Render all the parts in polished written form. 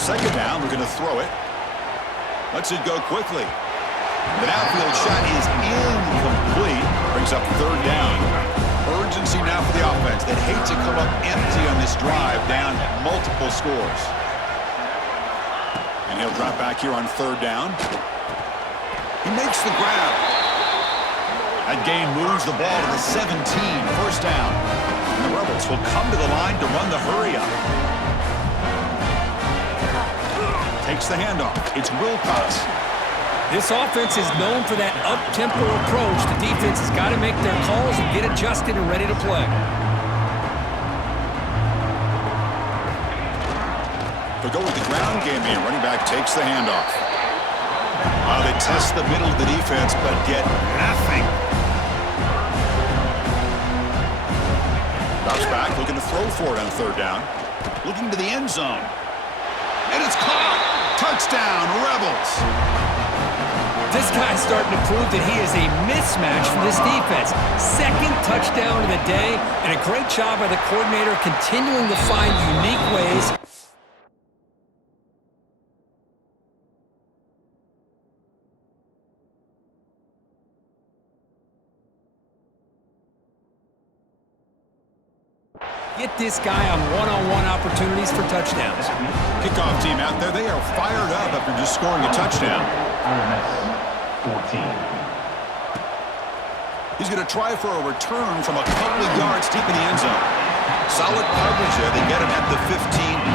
Second down, we're going to throw it. Lets it go quickly. The outfield shot is incomplete. Brings up third down. Urgency now for the offense. They'd hate to come up empty on this drive, down multiple scores. And he'll drop back here on third down. He makes the grab. That gain moves the ball to the 17. First down. And the Rebels will come to the line to run the hurry up. Takes the handoff. It's Wilcox. This offense is known for that up-tempo approach. The defense has got to make their calls and get adjusted and ready to play. They'll go with the ground game here. Running back takes the handoff. They test the middle of the defense, but get nothing. Drops back, looking to throw for it on third down. Looking to the end zone. And it's caught. Touchdown, Rebels. This guy's starting to prove that he is a mismatch for this defense. Second touchdown of the day, and a great job by the coordinator continuing to find unique ways. Get this guy on one-on-one opportunities for touchdowns. Kickoff team out there, they are fired up after just scoring a touchdown. 14. He's going to try for a return from a couple of yards deep in the end zone. Solid coverage there. They get him at the 15.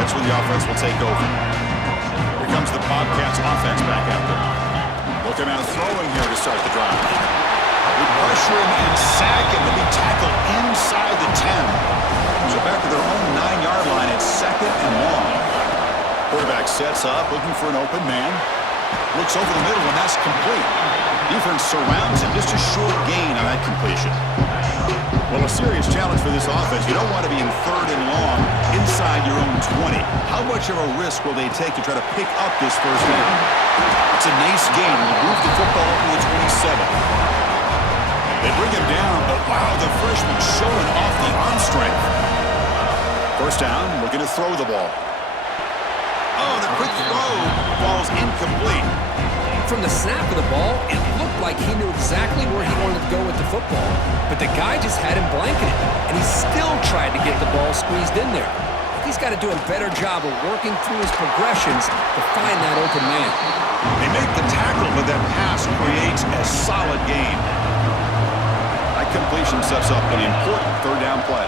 That's where the offense will take over. Here comes the Bobcats offense back out there. Looking out throwing here to start the drive. We pressure him and sack him. He'll be tackled inside the 10. So back to their own 9-yard line. It's second and long. Quarterback sets up, looking for an open man. Looks over the middle, and that's complete. Defense surrounds him. Just a short gain on that completion. Well, a serious challenge for this offense. You don't want to be in third and long inside your own 20. How much of a risk will they take to try to pick up this first down? It's a nice gain. They move the football up to the 27. They bring him down, but wow, the freshman showing off the arm strength. First down, looking to throw the ball. Oh, the quick throw falls incomplete. From the snap of the ball, it looked like he knew exactly where he wanted to go with the football, but the guy just had him blanketed, and he still tried to get the ball squeezed in there. He's got to do a better job of working through his progressions to find that open man. They make the tackle, but that pass creates a solid gain. That completion sets up an important third down play.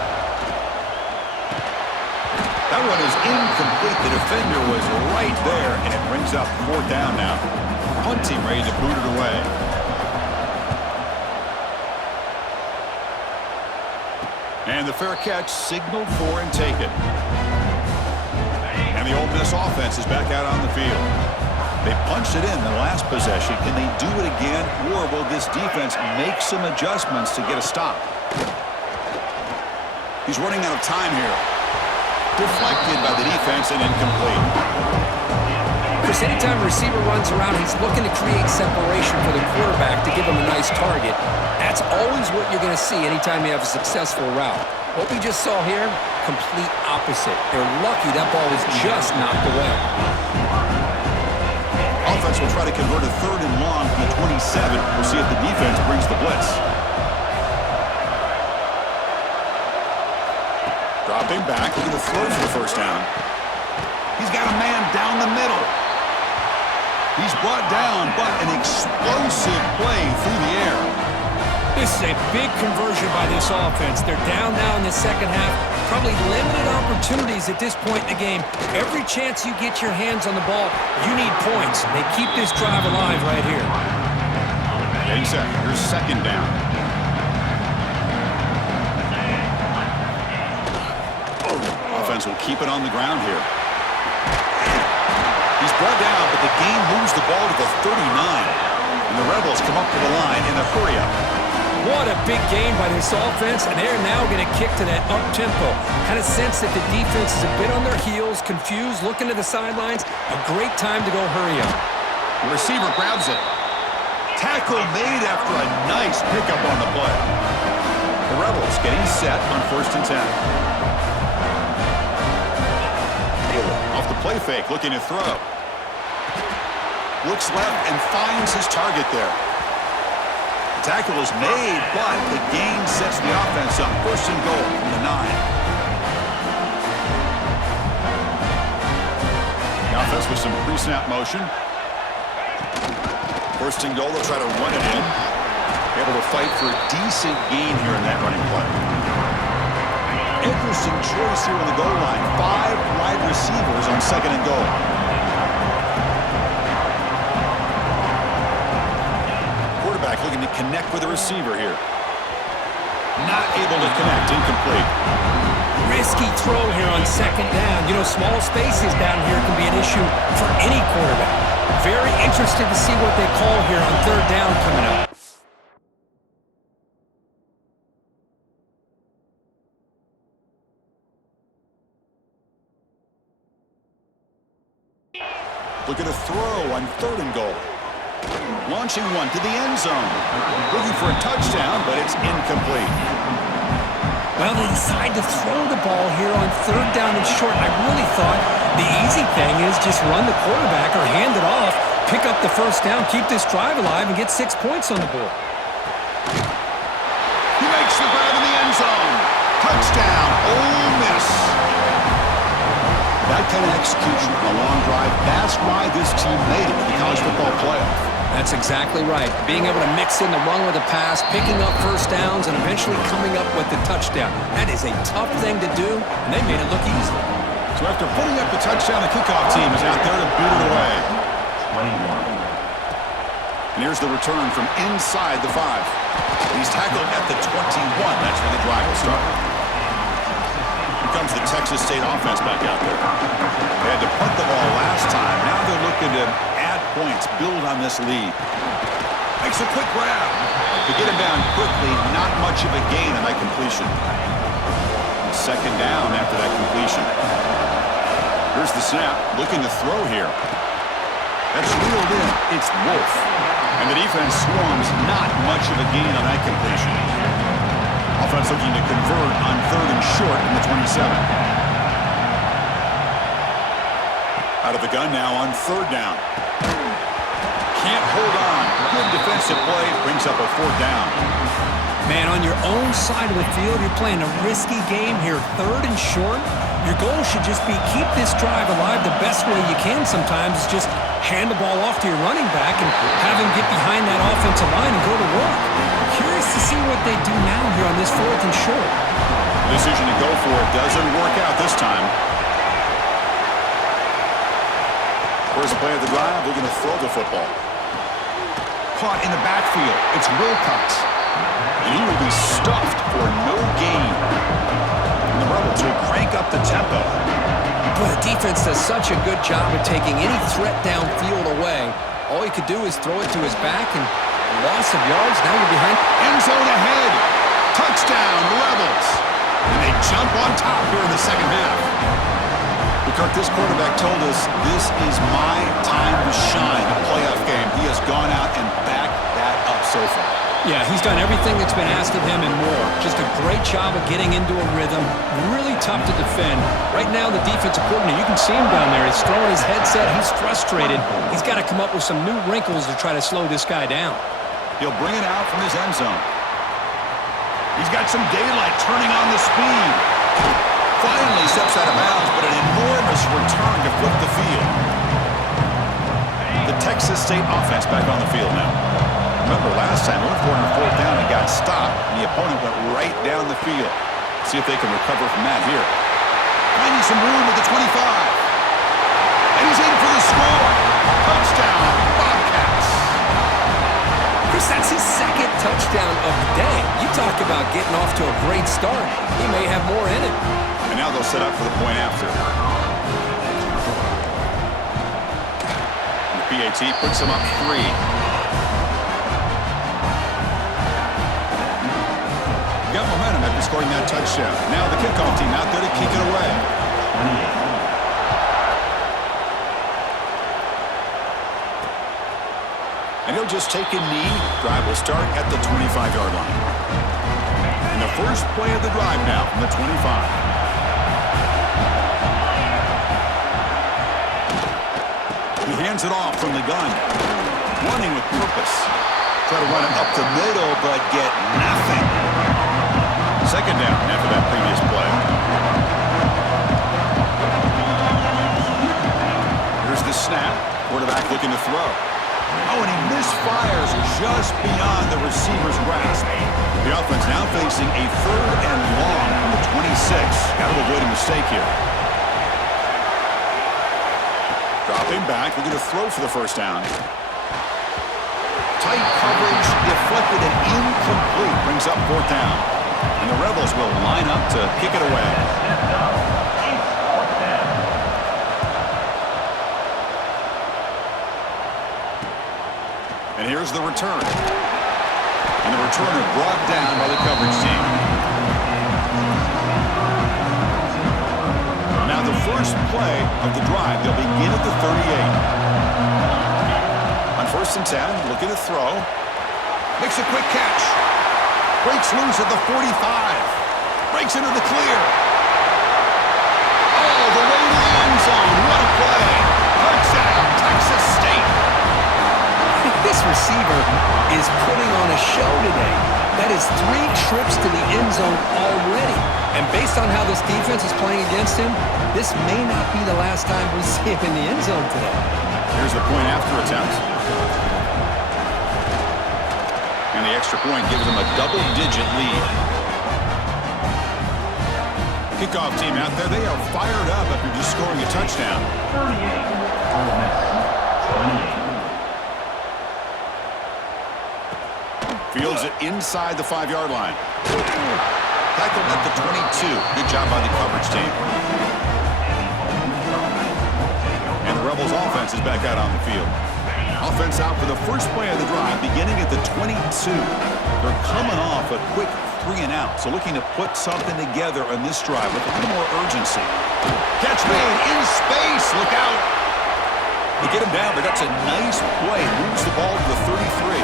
That one is incomplete. The defender was right there, and it brings up fourth down now. Punt team ready to boot it away. And the fair catch signaled for and taken. And the Ole Miss offense is back out on the field. They punched it in the last possession. Can they do it again, or will this defense make some adjustments to get a stop? He's running out of time here. Deflected by the defense and incomplete. Chris, anytime a receiver runs around, he's looking to create separation for the quarterback to give him a nice target. That's always what you're going to see anytime you have a successful route. What we just saw here, complete opposite. They're lucky that ball was just knocked away. Offense will try to convert a third and long from the 27. We'll see if the defense brings the blitz. Dropping back, looking to throw for the first down. He's got a man down the middle. He's brought down, but an explosive play through the air. This is a big conversion by this offense. They're down now in the second half. Probably limited opportunities at this point in the game. Every chance you get your hands on the ball, you need points. They keep this drive alive right here. Getting set. Here's second down. Offense will keep it on the ground here. He's brought down, but the game moves the ball to the 39. And the Rebels come up to the line in the hurry-up. What a big game by this offense, and they're now going to kick to that up-tempo. Kind of sense that the defense is a bit on their heels, confused, looking to the sidelines. A great time to go hurry up. The receiver grabs it. Tackle made after a nice pickup on the play. The Rebels getting set on 1st and 10. Off the play fake, looking to throw. Looks left and finds his target there. The tackle is made, but the gain sets the offense up. First and goal from the 9. The offense with some pre-snap motion. First and goal, they'll try to run it in. Able to fight for a decent gain here in that running play. Interesting choice here on the goal line. 5 wide receivers on second and goal. Quarterback looking to connect with a receiver here. Not able to connect. Incomplete. Risky throw here on second down. You know, small spaces down here can be an issue for any quarterback. Very interested to see what they call here on third down coming up. Look at a throw on third and goal. Launching one to the end zone. Looking for a touchdown, but it's incomplete. Well, they decide to throw the ball here on third down and short. I really thought the easy thing is just run the quarterback or hand it off, pick up the first down, keep this drive alive, and get 6 points on the board. He makes the grab in the end zone. Touchdown, Ole Miss. That kind of execution on a long drive, that's why this team made it to the college football playoff. That's exactly right. Being able to mix in the run with the pass, picking up first downs, and eventually coming up with the touchdown. That is a tough thing to do, and they made it look easy. So after putting up the touchdown, the kickoff team is out there to boot it away. 21. And here's the return from inside the 5. He's tackled at the 21. That's where the drive will start. Here comes the Texas State offense back out there. They had to punt the ball last time. Now they're looking to add points, build on this lead. Makes a quick grab. To get him down quickly, not much of a gain on that completion. And second down after that completion. Here's the snap. Looking to throw here. That's reeled in. It's Wolf. And the defense swarms. Not much of a gain on that completion. Offense looking to convert on third and short in the 27. Out of the gun now on third down. Can't hold on. Good defensive play. Brings up a fourth down. Man, on your own side of the field, you're playing a risky game here. Third and short. Your goal should just be keep this drive alive the best way you can sometimes is just hand the ball off to your running back and have him get behind that offensive line and go to work. Curious to see what they do now here on this fourth and short. The decision to go for it doesn't work out this time. First play of the drive, we're going to throw the football. Caught in the backfield. It's Wilcox. And he will be stuffed for no gain. And the Rebels will crank up the tempo. But the defense does such a good job of taking any threat downfield away. All he could do is throw it to his back and loss of yards. Now you're behind. End zone ahead. Touchdown, Rebels. And they jump on top here in the second half. Kirk, this quarterback told us this is my time to shine, a playoff game. He has gone out and backed that up so far. Yeah, he's done everything that's been asked of him and more. Just a great job of getting into a rhythm. Really tough to defend. Right now, the defensive coordinator, you can see him down there. He's throwing his headset. He's frustrated. He's got to come up with some new wrinkles to try to slow this guy down. He'll bring it out from his end zone. He's got some daylight turning on the speed. Finally steps out of bounds, but an enormous return to flip the field. The Texas State offense back on the field now. Remember last time, went for it on fourth down and got stopped, and the opponent went right down the field. See if they can recover from that here. Finding some room at the 25. And he's in for the score. Touchdown, Bobcats. Chris, that's his second touchdown of the day. You talk about getting off to a great start. He may have more in it. And now they'll set up for the point after. And the PAT puts them up 3. Got momentum after scoring that touchdown. Now the kickoff team out there to kick it away. 28. And he'll just take a knee. Drive will start at the 25-yard line. And the first play of the drive now from the 25. He hands it off from the gun. Running with purpose. Try to run it up the middle, but get nothing. Second down after that previous play. Here's the snap. Quarterback looking to throw. Oh, and he misfires just beyond the receiver's grasp. The offense now facing a 3rd and long from the 26. Got to avoid a mistake here. Dropping back, looking to throw for the first down. Tight coverage, deflected and incomplete. Brings up 4th down. And the Rebels will line up to kick it away. And here's the return. And the returner brought down by the coverage team. Now the first play of the drive, they'll begin at the 38. On 1st and 10, looking to throw. Makes a quick catch. Breaks loose at the 45. Breaks into the clear. Oh, the way to the end zone. What a play. Touchdown, Texas State. This receiver is putting on a show today. That is 3 trips to the end zone already. And based on how this defense is playing against him, this may not be the last time we see him in the end zone today. Here's the point after attempt. And the extra point gives them a double-digit lead. Kickoff team out there, they are fired up after just scoring a touchdown. 38. Ole Miss. 28. Fields it inside the 5-yard line. Tackled at the 22. Good job by the coverage team. And the Rebels offense is back out on the field. Offense out for the first play of the drive, beginning at the 22. They're coming off a quick 3 and out, so looking to put something together on this drive with a little more urgency. Catch made in space. Look out. They get him down, but that's a nice play. Moves the ball to the 33.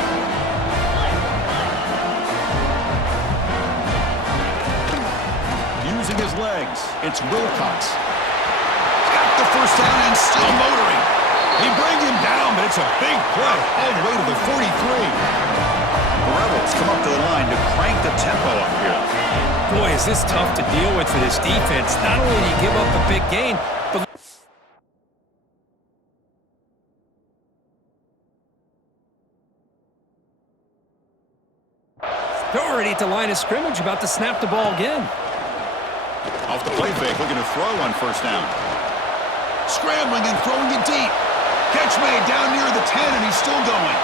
Using his legs, it's Wilcox. Got the first down and still motoring. They bring him down, but it's a big play all the way to the 43. The Rebels come up to the line to crank the tempo up here. Boy, is this tough to deal with for this defense. Not only do you give up a big gain, but they're already at the line of scrimmage, about to snap the ball again. Off the play fake, looking to throw on first down. Scrambling and throwing it deep. Catch made down near the 10, and he's still going.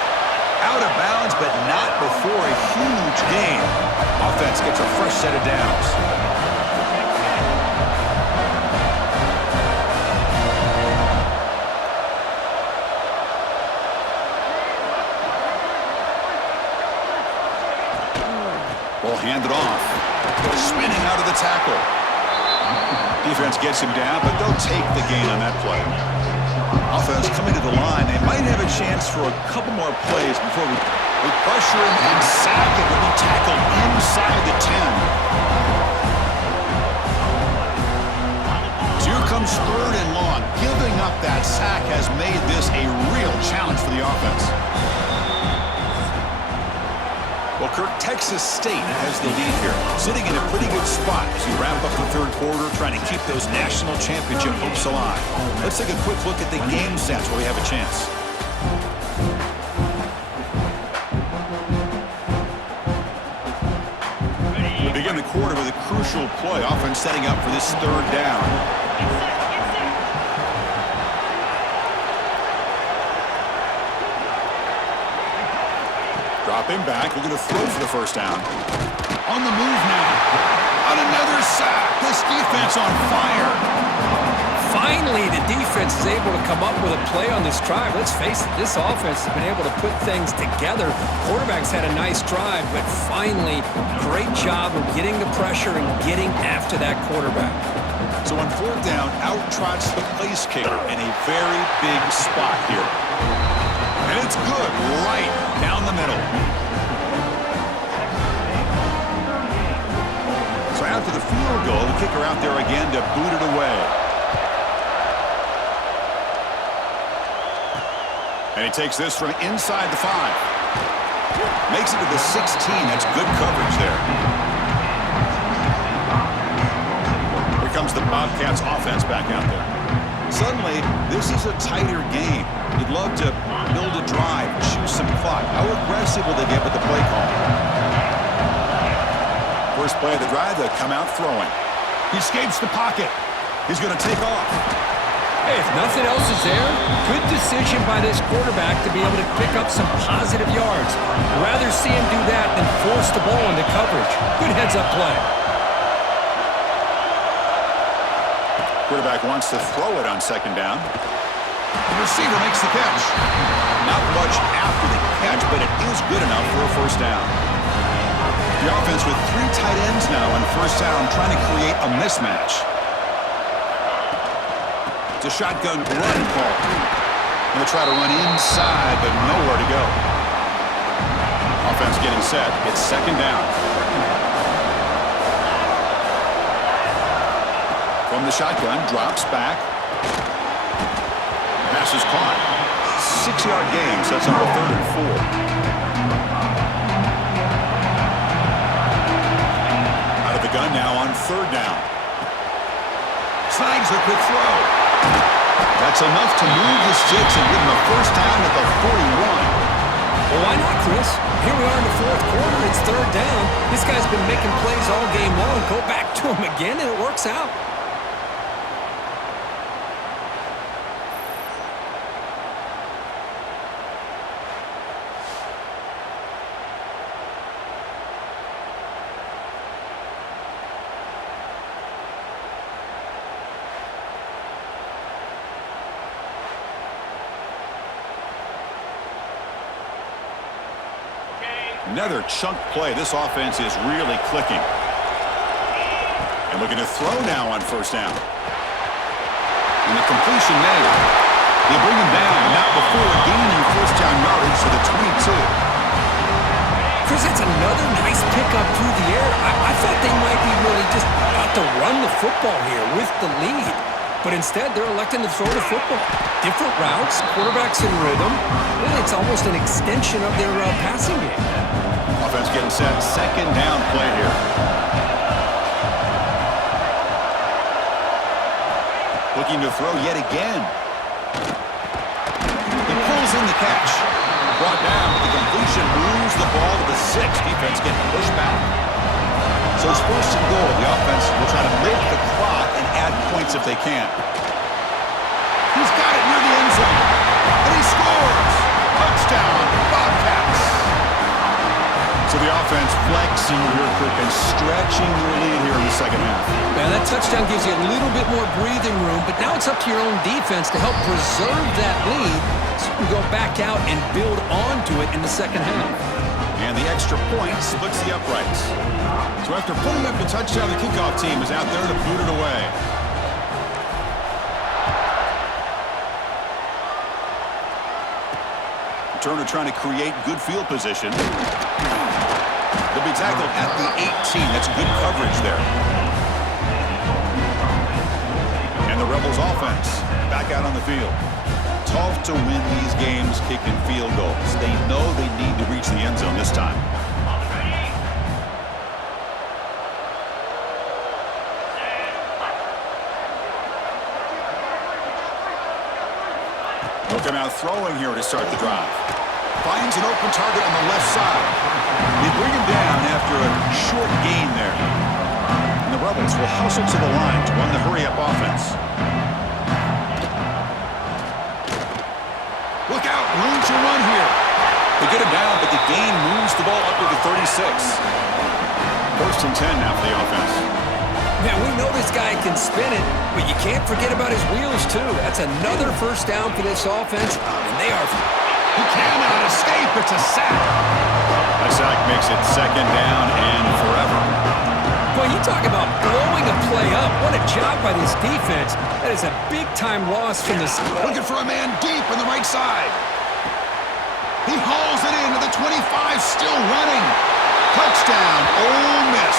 Out of bounds, but not before a huge gain. Offense gets a fresh set of downs. Ball handed off. Spinning out of the tackle. Defense gets him down, but they'll take the gain on that play. Offense coming to the line. They might have a chance for a couple more plays before we pressure him and sack him. Will be tackled inside the 10. So here comes 3rd and long. Giving up that sack has made this a real challenge for the offense. Well, Kirk, Texas State has the lead here, sitting in a pretty good spot as you wrap up the 3rd quarter, trying to keep those national championship hopes alive. Let's take a quick look at the game stats where we have a chance. We begin the quarter with a crucial play, offense setting up for this 3rd down. Dropping back, we're going to throw for the first down. On the move now. On another sack. This defense on fire. Finally, the defense is able to come up with a play on this drive. Let's face it, this offense has been able to put things together. Quarterback's had a nice drive, but finally, great job of getting the pressure and getting after that quarterback. So on 4th down, out trots the place kicker in a very big spot here. And it's good, right down the middle. So after the field goal, the kicker out there again to boot it away. And he takes this from inside the 5. Makes it to the 16. That's good coverage there. Here comes the Bobcats offense back out there. Suddenly, this is a tighter game. You'd love to build a drive, choose some clock. How aggressive will they get with the play call? First play of the drive, they come out throwing. He escapes the pocket. He's going to take off. Hey, if nothing else is there, good decision by this quarterback to be able to pick up some positive yards. I'd rather see him do that than force the ball into coverage. Good heads-up play. Quarterback wants to throw it on second down. The receiver makes the catch. Not much after the catch, but it is good enough for a first down. The offense with 3 tight ends now on first down, trying to create a mismatch. It's a shotgun run call. Going to try to run inside, but nowhere to go. Offense getting set. It's second down. From the shotgun, drops back. Pass is caught. 6-yard gain, sets up a 3rd and 4. Out of the gun now on 3rd down. Slides a quick throw. That's enough to move the sticks and give them a first down at the 41. Well, why not, Chris? Here we are in the 4th quarter. It's 3rd down. This guy's been making plays all game long. Go back to him again, and it works out. Another chunk play. This offense is really clicking. And looking to throw now on first down. And the completion made. They bring him down, but not before gaining first down yardage to the 22. Chris, that's another nice pickup through the air. I thought they might be really just out to run the football here with the lead. But instead, they're electing to throw the football. Different routes, quarterbacks in rhythm. And it's almost an extension of their passing game. Offense getting set. Second down play here. Looking to throw yet again. He pulls in the catch. Brought down. The completion moves the ball to the 6. Defense getting pushed back. So it's 1st and goal. The offense will try to milk the clock and add points if they can. He's got it near the end zone. And he scores. Touchdown, Bobcats. So the offense flexing real quick and stretching their lead here in the second half. Yeah, that touchdown gives you a little bit more breathing room, but now it's up to your own defense to help preserve that lead so you can go back out and build onto it in the second half. And the extra point splits the uprights. So after putting up the touchdown, the kickoff team is out there to boot it away. Turner trying to create good field position. They'll be tackled at the 18. That's good coverage there. And the Rebels offense back out on the field. Tough to win these games kicking field goals. They know they need to reach the end zone this time. They'll come out throwing here to start the drive. Finds an open target on the left side. They bring him down after a short gain there. And the Rebels will hustle to the line to run the hurry-up offense. Look out, room to run here. They get him down, but the gain moves the ball up to the 36. 1st and 10 now for the offense. Man, we know this guy can spin it, but you can't forget about his wheels, too. That's another first down for this offense, and they are... He cannot escape. It's a sack. That sack makes it second down and forever. Boy, you talk about blowing a play up. What a job by this defense. That is a big-time loss from this... Looking for a man deep on the right side. He hauls it into the 25, still running. Touchdown, Ole Miss.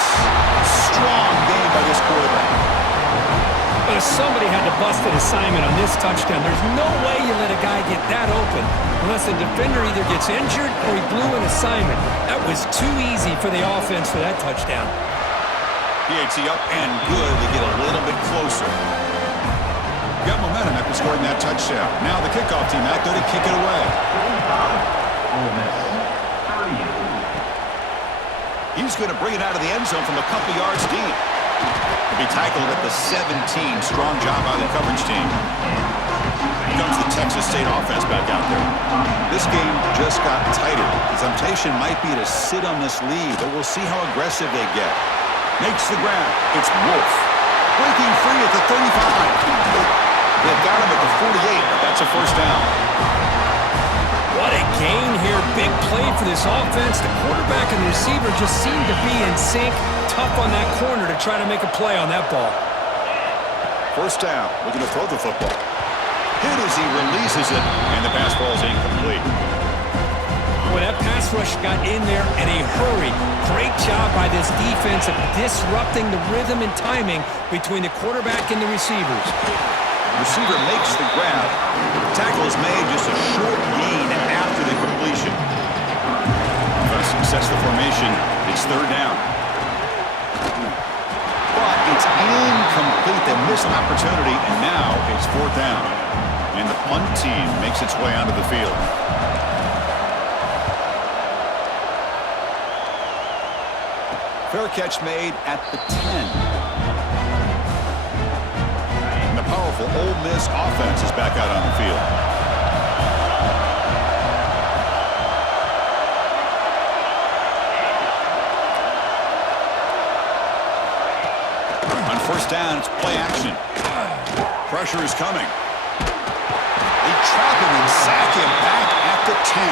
Strong game by this quarterback. But somebody had to bust an assignment on this touchdown. There's no way you let a guy get that open unless the defender either gets injured or he blew an assignment. That was too easy for the offense for that touchdown. PAT up and good to get a little bit closer. Got momentum after scoring that touchdown. Now the kickoff team out there to kick it away. Ole Miss, 30. He's going to bring it out of the end zone from a couple yards deep. He'll be tackled at the 17. Strong job by the coverage team. Here comes the Texas State offense back out there. This game just got tighter. The temptation might be to sit on this lead, but we'll see how aggressive they get. Makes the grab. It's Wolf. Breaking free at the 35. They've got him at the 48, but that's a first down. What a gain here. Big play for this offense. The quarterback and the receiver just seem to be in sync. Tough on that corner to try to make a play on that ball. First down. Looking to throw the football. Hit as he releases it, and the pass ball is incomplete. Boy, that pass rush got in there in a hurry. Great job by this defense of disrupting the rhythm and timing between the quarterback and the receivers. Receiver makes the grab. The tackle is made just a short gain after the completion. Defense sets the formation. It's third down. But it's incomplete. They miss an opportunity, and now it's fourth down. And the punt team makes its way onto the field. Fair catch made at the 10. Powerful Ole Miss offense is back out on the field. On first down, it's play action. Pressure is coming. They trap him and sack him back at the 10.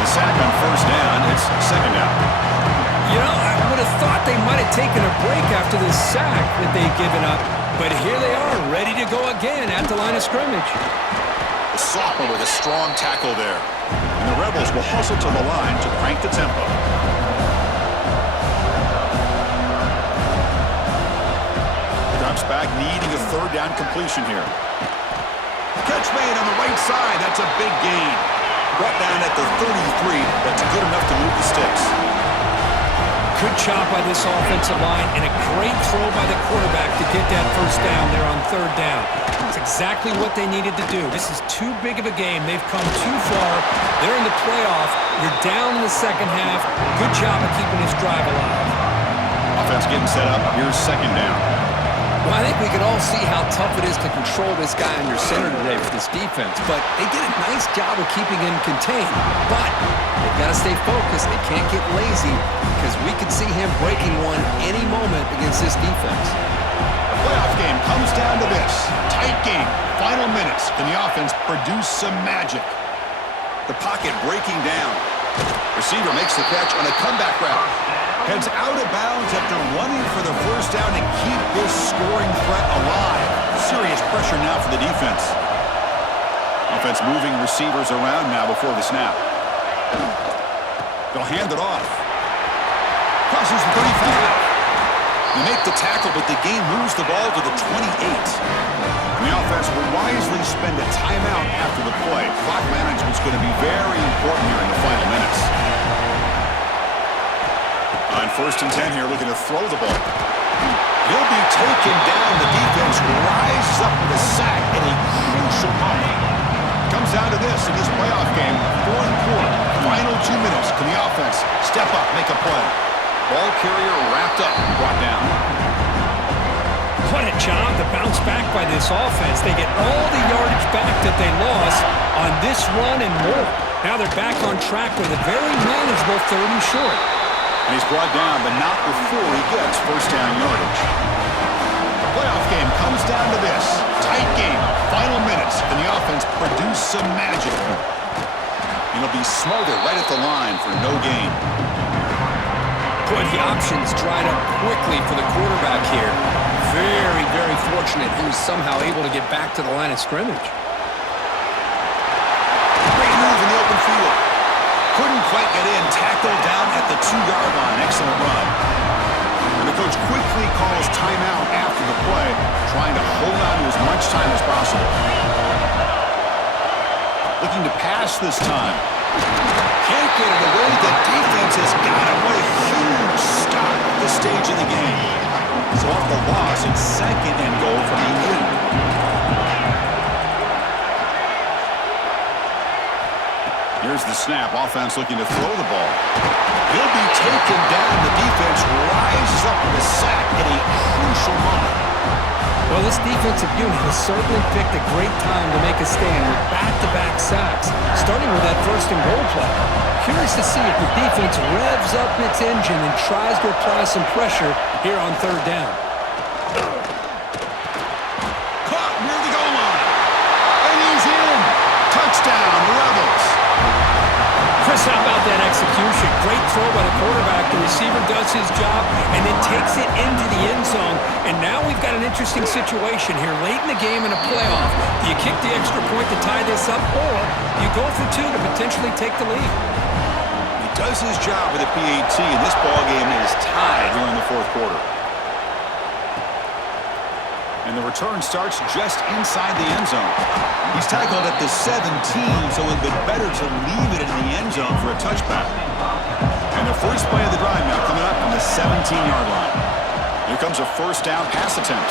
The sack on first down, it's second down. You know, I would have thought they might have taken a break after this sack that they'd given up. But here they are, ready to go again at the line of scrimmage. The sophomore with a strong tackle there. And the Rebels will hustle to the line to crank the tempo. Drops back, needing a third down completion here. Catch made on the right side. That's a big gain. Brought down at the 33. That's good enough to move the sticks. Good job by this offensive line and a great throw by the quarterback to get that first down there on third down. That's exactly what they needed to do. This is too big of a game. They've come too far. They're in the playoff. You're down in the second half. Good job of keeping this drive alive. Offense getting set up. Here's second down. Well, I think we can all see how tough it is to control this guy under center today with this defense, but they did a nice job of keeping him contained. But they've got to stay focused. They can't get lazy because we could see him breaking one any moment against this defense. The playoff game comes down to this. Tight game. Final minutes. Can the offense produce some magic? The pocket breaking down. Receiver makes the catch on a comeback route. Heads out of bounds after running for the first down to keep this scoring threat alive. Serious pressure now for the defense. Offense moving receivers around now before the snap. They'll hand it off. Crosses the 35. They make the tackle, but the game moves the ball to the 28. And the offense will wisely spend a timeout after the play. Clock management's going to be very important here in the final minutes. On first and 10 here, looking to throw the ball. He'll be taken down. The defense rises up with a sack in a crucial moment. Comes down to this in this playoff game. Fourth quarter, final 2 minutes. Can the offense step up, make a play? Ball carrier wrapped up, brought down. What a job to bounce back by this offense. They get all the yardage back that they lost on this run and more. Now they're back on track with a very manageable third and short. And he's brought down, but not before he gets first down yardage. The playoff game comes down to this. Tight game, final minutes. Can the offense produce some magic? And he'll be smothered right at the line for no gain. Boy, the options dried up quickly for the quarterback here. Very, very fortunate he was somehow able to get back to the line of scrimmage. Great move in the open field. Couldn't quite get in. Tackled down at the 2-yard line. Excellent run. And the coach quickly calls timeout after the play, trying to time as possible. Looking to pass this time. Can't get it away. The defense has got him. What a huge stop at this stage of the game. So off the loss, it's 2nd and goal from the 8. Here's the snap. Offense looking to throw the ball. He'll be taken down. The defense rises up with a sack at a crucial moment. Well, this defensive unit has certainly picked a great time to make a stand with back-to-back sacks, starting with that 1st and goal play. Curious to see if the defense revs up its engine and tries to apply some pressure here on 3rd down. Caught near the goal line. And he's in. Touchdown, Rebels. Chris, how about that execution? Great throw by the quarterback. The receiver does his job and then takes it into the end zone. And now we've got an interesting situation here late in the game in a playoff. Do you kick the extra point to tie this up, or you go for 2 to potentially take the lead? He does his job with the PAT, and this ballgame is tied here in the 4th quarter. And the return starts just inside the end zone. He's tackled at the 17, so it would have been better to leave it in the end zone for a touchback. And the first play of the drive now coming up from the 17-yard line. Here comes a 1st down pass attempt.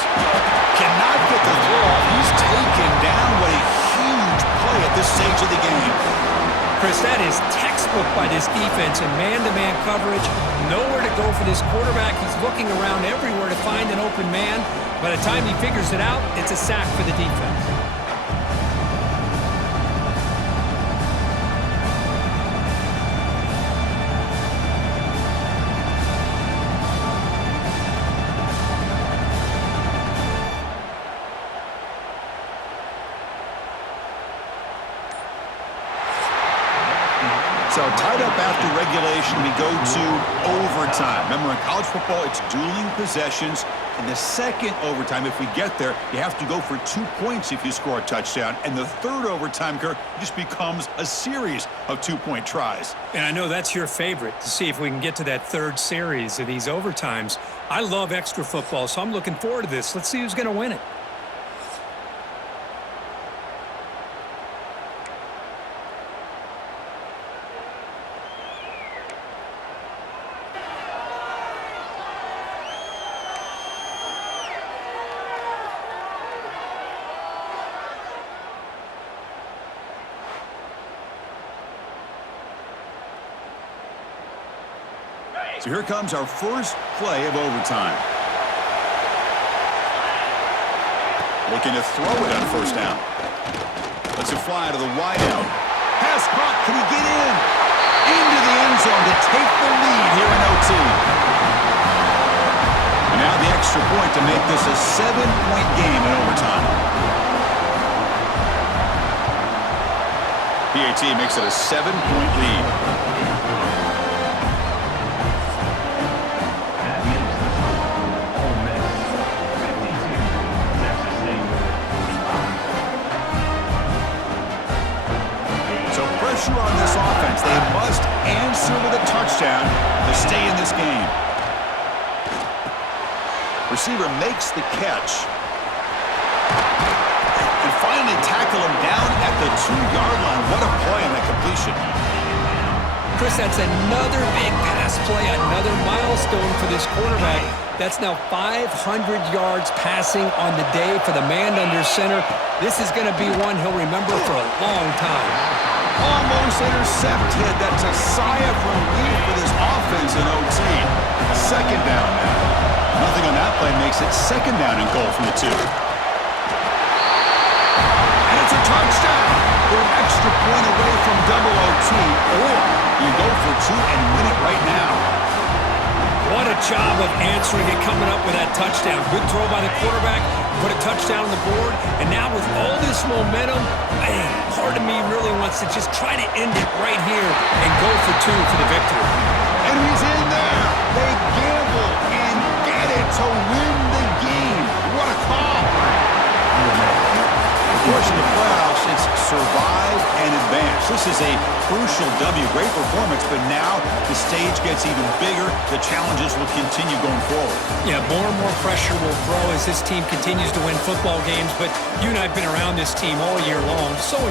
Cannot get the throw off. He's taken down. What a huge play at this stage of the game. Chris, that is textbook by this defense in man-to-man coverage. Nowhere to go for this quarterback. He's looking around everywhere to find an open man. By the time he figures it out, it's a sack for the defense. So tied up after regulation, we go to overtime. Remember, in college football, it's dueling possessions. In the 2nd overtime, if we get there, you have to go for 2 points if you score a touchdown. And the 3rd overtime, Kirk, just becomes a series of 2-point tries. And I know that's your favorite, to see if we can get to that 3rd series of these overtimes. I love extra football, so I'm looking forward to this. Let's see who's going to win it. So here comes our first play of overtime. Looking to throw it on 1st down. Lets it fly to the wideout. Pass caught. Can he get in? Into the end zone to take the lead here in OT. And now the extra point to make this a 7-point game in overtime. PAT makes it a 7-point lead. Pressure on this offense. They must answer with a touchdown to stay in this game. Receiver makes the catch. And finally tackle him down at the 2-yard line. What a play on that completion. Chris, that's another big pass play, another milestone for this quarterback. That's now 500 yards passing on the day for the man under center. This is going to be one he'll remember for a long time. Almost intercepted. That's a sigh of relief for this offense in OT. 2nd down now. Nothing on that play makes it 2nd down and goal from the 2. And it's a touchdown. We're an extra point away from double OT. Or you go for 2 and win it right now. What a job of answering it, coming up with that touchdown. Good throw by the quarterback, put a touchdown on the board, and now with all this momentum, man, part of me really wants to just try to end it right here and go for 2 for the victory. And he's in there. They gamble and get it to win the game. What a call. Of course, in the playoffs, it's survive and advance. This is a crucial W. Great performance, but now the stage gets even bigger. The challenges will continue going forward. Yeah, more and more pressure will grow as this team continues to win football games, but you and I have been around this team all year long. So